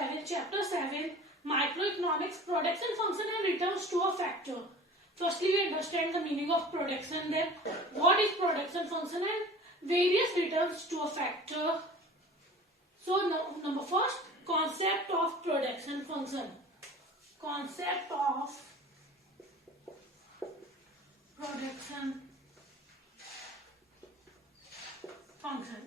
having chapter 7 microeconomics, production function and returns to a factor. Firstly, we understand the meaning of production, then what is production function and various returns to a factor. So number first, concept of production function. Concept of production function.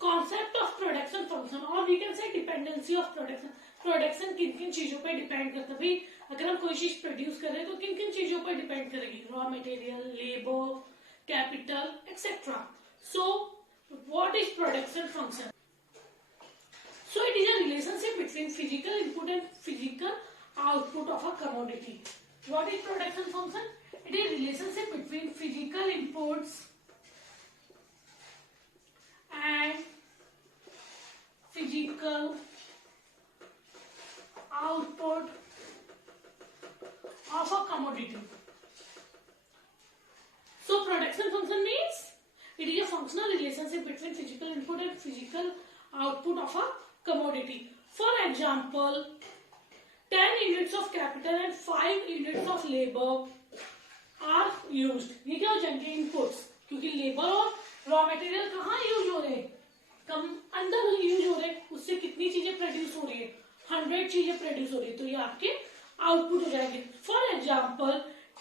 Concept of production function, or we can say dependency of production. Production किन किन चीजों पे depend करता है भाई, अगर हम कोई चीज प्रोड्यूस कर रहे हैं तो किन किन चीजों पे डिपेंड करेगी, raw material, labour, capital etcetera. So what is production function? So it is a relationship between physical input and physical output of a commodity. What is production function? It is a relationship between physical inputs and physical output of a commodity. So production function means it is a functional relationship between physical input and physical output of a commodity. For example, 10 units of capital and 5 units of labor are used. ये क्या हो जाएंगे? Inputs, क्योंकि labour और raw material कहाँ use हो रहे हैं? कम अंदर यूज हो रहे हैं. उससे कितनी चीजें प्रोड्यूस हो रही है? 100 चीजें प्रोड्यूस हो रही है, तो ये आपके आउटपुट हो जाएंगे. For example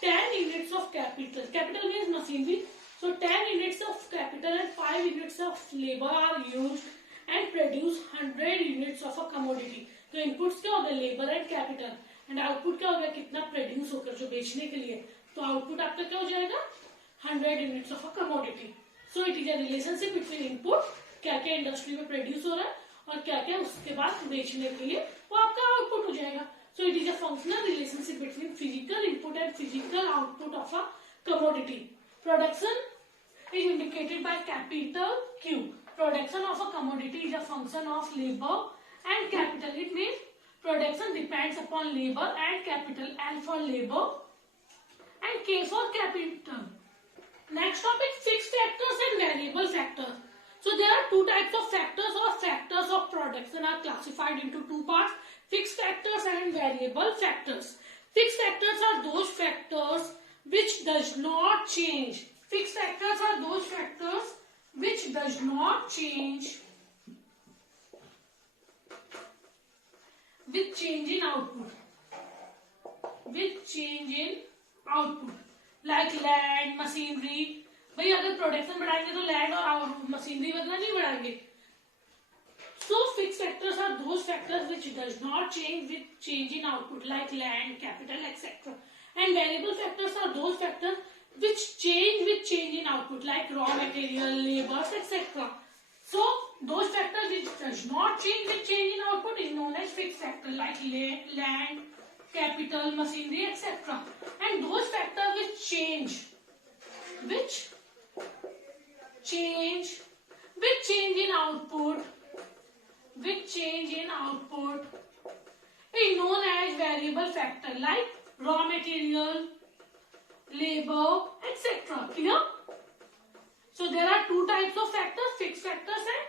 10 units of capital. Capital means machinery. So 10 units of capital and 5 units of labor are used and produce 100 units of a commodity. तो इनपुट्स क्या हो गए? Labour and capital. And output क्या हो गया? कितना प्रोड्यूस होकर जो बेचने के लिए. तो आउटपुट आपका क्या हो जाएगा? 100 units of a commodity. So it is a relationship between input, क्या क्या इंडस्ट्री में प्रोड्यूस हो रहा है और क्या क्या उसके बाद बेचने के लिए, वो आपका आउटपुट हो जाएगा. So it is a functional relationship between physical input and physical output of a commodity. Production is indicated by capital Q. Production of a commodity is a function of labor and capital. It means production depends upon labor and capital. L for labor and K for capital. Next topic, fixed factors and variable factors. So there are two types of factors, or factors of production are classified into two parts, fixed factors and variable factors. Fixed factors are those factors which does not change. Fixed factors are those factors which does not change with change in output. With change in output, like land, machinery. भाई अगर production बढ़ाएंगे तो land और machinery वगैरह नहीं बढ़ाएंगे. So fixed factors are those factors which does not change with change in output, like land, capital, etc. And variable factors are those factors which change with change in output, like raw material, labors, etc. So those factors which does not change with change in output is known as fixed factor, like land, capital, machinery, etc. And those factors which change with change in output, is known as variable factor, like raw material, labor, etc. Clear? So there are two types of factors, fixed factors and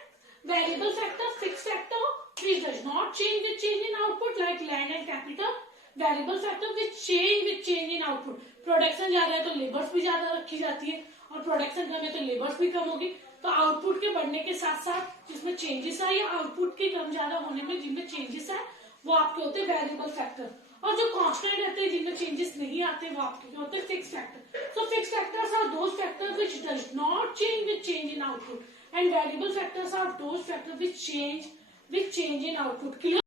variable factors. Fixed factor which does not change with change in output, like land and capital. Variable factor which change in output. Production ज्यादा है तो labours भी ज्यादा रखी जाती है, और production कम है तो लेबर्स भी कम होगी. तो आउटपुट के बढ़ने के साथ साथ जिसमें चेंजेस आए, या आउटपुट के कम ज्यादा होने में जिनमें चेंजेस आए, वो आपके होते हैं वेरिएबल फैक्टर. और जो कांस्टेंट रहते हैं, जिनमें चेंजेस नहीं आते, वो आपके क्या होते हैं? Fixed factor. So fixed factors are those factors which does not change with change in output, and variable factors are those factors which change with change in output. Clear?